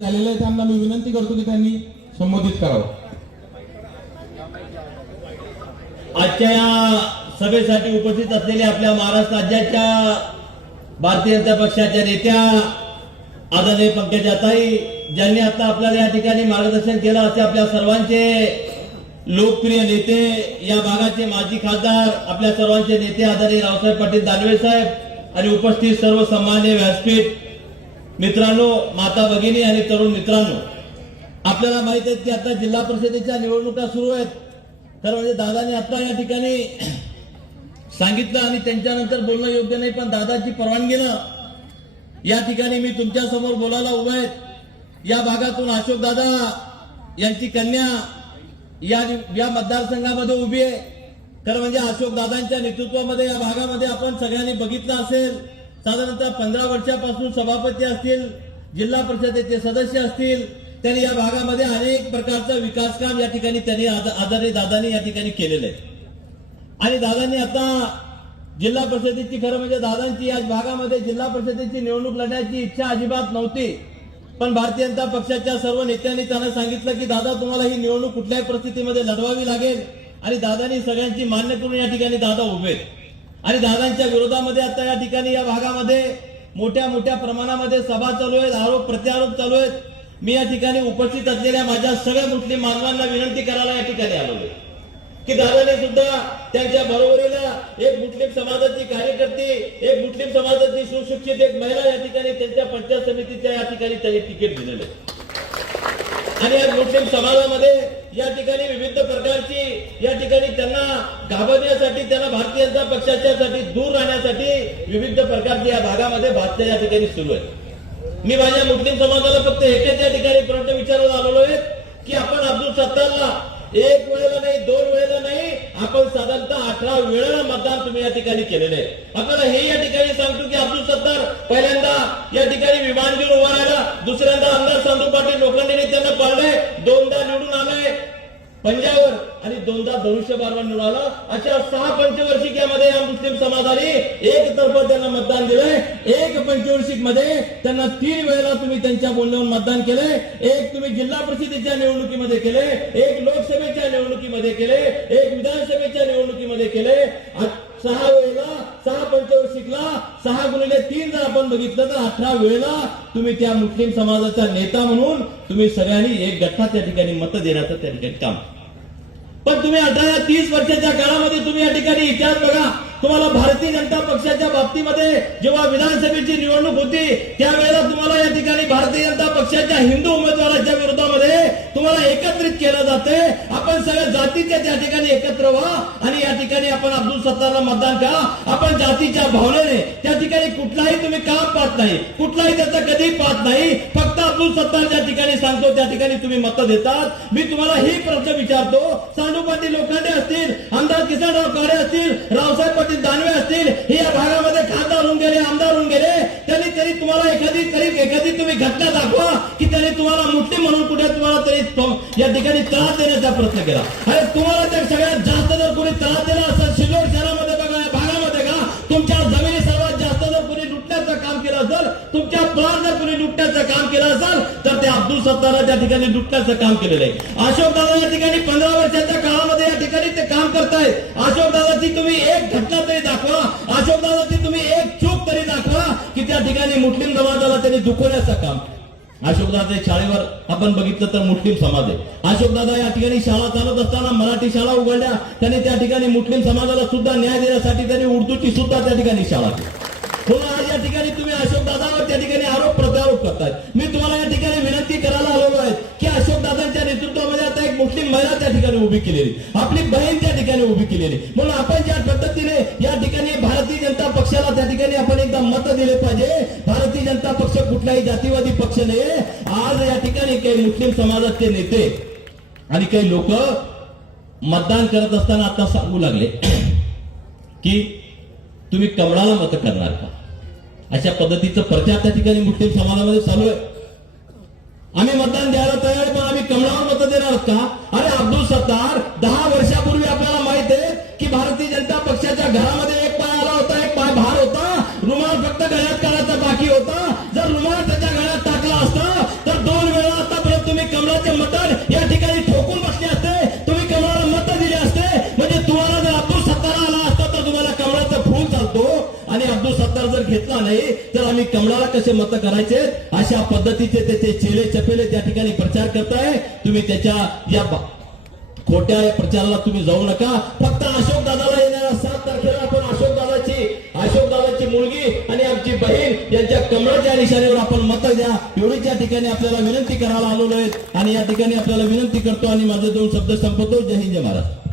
झालेले आहेत त्यांना मी विनंती करतो की त्यांनी संबोधित करावं। आजच्या या सभेसाठी उपस्थित असलेल्या आपल्या महाराष्ट्र राज्याच्या भारतीय जनता पक्षाच्या नेत्या आदरणीय पंकजाताई, ज्यांनी आता आपल्याला या ठिकाणी मार्गदर्शन केलं, असे आपल्या सर्वांचे लोकप्रिय नेते, या भागाचे माजी खासदार, आपल्या सर्वांचे नेते आदरणीय रावसाहेब पाटील दानवे साहेब आणि उपस्थित सर्व सन्माननीय व्यासपीठ मित्रांनो, माता भगिनी आणि तरुण मित्रांनो, आपल्याला माहित आहे की आता जिल्हा परिषदेच्या निवडणुका सुरू आहेत। खरं म्हणजे दादांनी आता या ठिकाणी सांगितलं आणि त्यांच्यानंतर बोलणं योग्य नाही, पण दादाची परवानगीनं या ठिकाणी मी तुमच्या समोर बोलायला उभा आहे। या भागातून अशोक दादा यांची कन्या या मतदारसंघामध्ये उभी आहे। खरं म्हणजे अशोक दादांच्या नेतृत्वामध्ये या भागामध्ये आपण सगळ्यांनी बघितलं असेल, साधारणतः 15 वर्षापासून सभापती असतील, जिल्हा परिषदेचे सदस्य असतील, त्यांनी या भागामध्ये अनेक प्रकारचं विकास काम या ठिकाणी त्यांनी आदरणीय दादांनी या ठिकाणी केलेलं आहे। आणि दादांनी आता जिल्हा परिषदेची, खरं म्हणजे दादांची या भागामध्ये जिल्हा परिषदेची निवडणूक लढण्याची इच्छा अजिबात नव्हती, पण भारतीय जनता पक्षाच्या सर्व नेत्यांनी त्यांना सांगितलं की दादा तुम्हाला ही निवडणूक कुठल्याही परिस्थितीमध्ये लढवावी लागेल, आणि दादांनी सगळ्यांची मान्य करून या ठिकाणी दादा उभे आहेत। आणि दादांच्या विरोधामध्ये आता या ठिकाणी या भागामध्ये मोठ्या मोठ्या प्रमाणामध्ये सभा चालू आहेत, आरोप प्रत्यारोप चालू आहेत। मी या ठिकाणी उपस्थित असलेल्या माझ्या सगळ्या मुस्लिम बांधवांना विनंती करायला या ठिकाणी आलो आहे की दादाने सुद्धा त्यांच्या बरोबरीला एक मुस्लिम समाजाची कार्यकर्ती, एक मुस्लिम समाजाची सुशिक्षित एक महिला या ठिकाणी त्यांच्या पंचायत समितीच्या या ठिकाणी त्यांनी तिकीट दिलेलं आहे। आणि या मुस्लिम समाजामध्ये या ठिकाणी विविध प्रकारची या ठिकाणी त्यांना घाबरण्यासाठी, त्यांना भारतीय जनता पक्षाच्यासाठी दूर राहण्यासाठी विविध प्रकारची या भागामध्ये भाषण या ठिकाणी सुरू आहे। मी माझ्या मुस्लिम समाजाला फक्त एकच या ठिकाणी प्रश्न विचारायला आलेलो आहे की आपण अब्दुल सत्तारला एक वेळेला नाही, दोन वेळेला नाही, आपण साधारणतः 18 वेळेला मतदान तुम्ही या ठिकाणी केलेलं आहे। आपल्याला हे या ठिकाणी सांगतो की अब्दुल सत्तार पहिल्यांदा या ठिकाणी विमान घेऊन उभा राहिला, दुसऱ्यांदा आमदार संदू पाटील लोखंडेने त्यांना पाळलंय, दोनदा निवडून आलाय पंजावर आणि दोनदा धनुष्यबारवर निवडून आला। अशा 6 पंचवार्षिकामध्ये या मुस्लिम समाजाने एकतर्फा त्यांना मतदान दिलंय। एक पंचवार्षिक मध्ये त्यांना 3 वेळेला तुम्ही त्यांच्या बोलण्यावर मतदान केलंय। एक तुम्ही जिल्हा परिषदेच्या निवडणुकीमध्ये केले, एक लोकसभेच्या निवडणुकीमध्ये केले, एक विधानसभेच्या निवडणुकीमध्ये केले। 6 वेळेला 6 पंचवार्षिकला 6 गुणिले 3 जर आपण बघितलं तर 18 वेळेला तुम्ही त्या मुस्लिम समाजाचा नेता म्हणून तुम्ही सगळ्यांनी एक गठ्ठा त्या ठिकाणी मत देण्याचं त्या ठिकाणी काम। पण तुम्ही 30 वर्षाच्या काळामध्ये तुम्ही या ठिकाणी इतिहास बघा, तुम्हाला भारतीय जनता पक्षाच्या बाबतीमध्ये जेव्हा विधानसभेची निवडणूक होती त्यावेळेला तुम्हाला या ठिकाणी भारतीय जनता पक्षाच्या हिंदू उमेदवाराच्या विरोधामध्ये तुम्हाला एकत्रित केलं जाते। आपण सगळ्या जातीच्या त्या ठिकाणी एकत्र व्हा आणि या ठिकाणी आपण अब्दुल सत्तारला मतदान करा। आपण जातीच्या भावनेने त्या ठिकाणी कुठलाही तुम्ही काम पाहत नाही, कुठलाही त्याचा कधी पाहत नाही, फक्त अब्दुल सत्तार त्या ठिकाणी सांगतो त्या ठिकाणी तुम्ही मत देतात। मी तुम्हाला ही प्रश्न विचारतो, सांडू पाटील लोखंडे असतील, आमदार किसनराव काळे असतील, रावसाहेब पाटील दानवे असतील, हे या भागामध्ये खासदार होऊन गेले, आमदार होऊन गेले, त्यांनी तुम्हाला एखादी तुम्ही घटना दाखवा की त्यांनी तुम्हाला मुस्लिम म्हणून कुठे तुम्हाला तरी या ठिकाणी त्रास देण्याचा प्रयत्न केला। अरे तुम्हाला त्या सगळ्यात जास्त जर कोणी त्रास दिला असेल सिल्लोड शहरामध्ये बघा, या भागामध्ये का तुमच्या जमिनी सर्वात जास्त जर कोणी लुटण्याचं काम केलं असेल, तुमच्या प्लॉट जर कोणी लुटण्याचं काम केलं असेल तर ते अब्दुल सत्तार त्या ठिकाणी लुटण्याचं काम केलेलं आहे। अशोक दादा या ठिकाणी 15 वर्षाच्या काळामध्ये या ठिकाणी ते काम करतायत। अशोक दादाची तुम्ही एक घटना तरी दाखवा, अशोक दादाची तुम्ही एक चूक तरी दाखवा की त्या ठिकाणी मुस्लिम समाजाला त्यांनी दुखवण्याचं काम। अशोक दादा शाळेवर आपण बघितलं तर मुस्लिम समाज आहे। अशोक दादा या ठिकाणी शाळा चालत असताना मराठी शाळा उघडल्या, त्यांनी त्या ठिकाणी मुस्लिम समाजाला सुद्धा न्याय देण्यासाठी त्यांनी उर्दूची सुद्धा त्या ठिकाणी शाळा केली। आज या ठिकाणी तुम्ही अशोक दादावर त्या ठिकाणी आरोप प्रत्यारोप करताय। मी तुम्हाला या ठिकाणी विनंती करायला आलेलो आहे की अशोक दादांच्या नेतृत्वामध्ये आता एक मुस्लिम महिला त्या ठिकाणी उभी केलेली, आपली बहीण त्या ठिकाणी उभी केलेली, म्हणून आपण ज्या पद्धतीने या ठिकाणी भारतीय जनता पक्षाला त्या ठिकाणी आपण एकदा मत दिले पाहिजे। भारतीय जनता पक्ष कुठलाही जातीवादी पक्ष नाही। आज या ठिकाणी काही मुस्लिम समाजाचे नेते आणि काही लोक मतदान करत असताना आता सांगू लागले की तुम्ही कमळाला मत करणार का, अशा पद्धतीचं प्रचार त्या ठिकाणी मुस्लिम समाजामध्ये चालू आहे। आम्ही मतदान द्यायला तयार, पण आम्ही कमळावर मत देणार का? अरे अब्दुल सत्तार 10 वर्षापूर्वी आपल्याला माहित आहे की भारतीय जनता पक्षाच्या घरामध्ये एक पाय आला होता, एक पाय बाहेर होता, रुमाल फक्त गळ्यात काढायचा बाकी होता। जर रुमाल त्याच्या गळ्यात टाकला असता तर 2 आणि अब्दुल सत्तार जर घेतला नाही तर आम्ही कमळाला कसे मत करायचे अशा पद्धतीचे त्याचे चेले चपेले त्या ठिकाणी प्रचार करताय. तुम्ही त्याच्या या खोट्या प्रचाराला तुम्ही जाऊ नका. फक्त अशोक दादाला येणाऱ्या 7 तारखेला आपण अशोक दादाची मुलगी आणि आमची बहीण यांच्या कमळाच्या निशाणीवर आपण मत द्या एवढीच या ठिकाणी आपल्याला विनंती करायला आलेलो आहे. आणि या ठिकाणी आपल्याला विनंती करतो आणि माझे 2 शब्द संपवतो. जय हिंद जय महाराष्ट्र.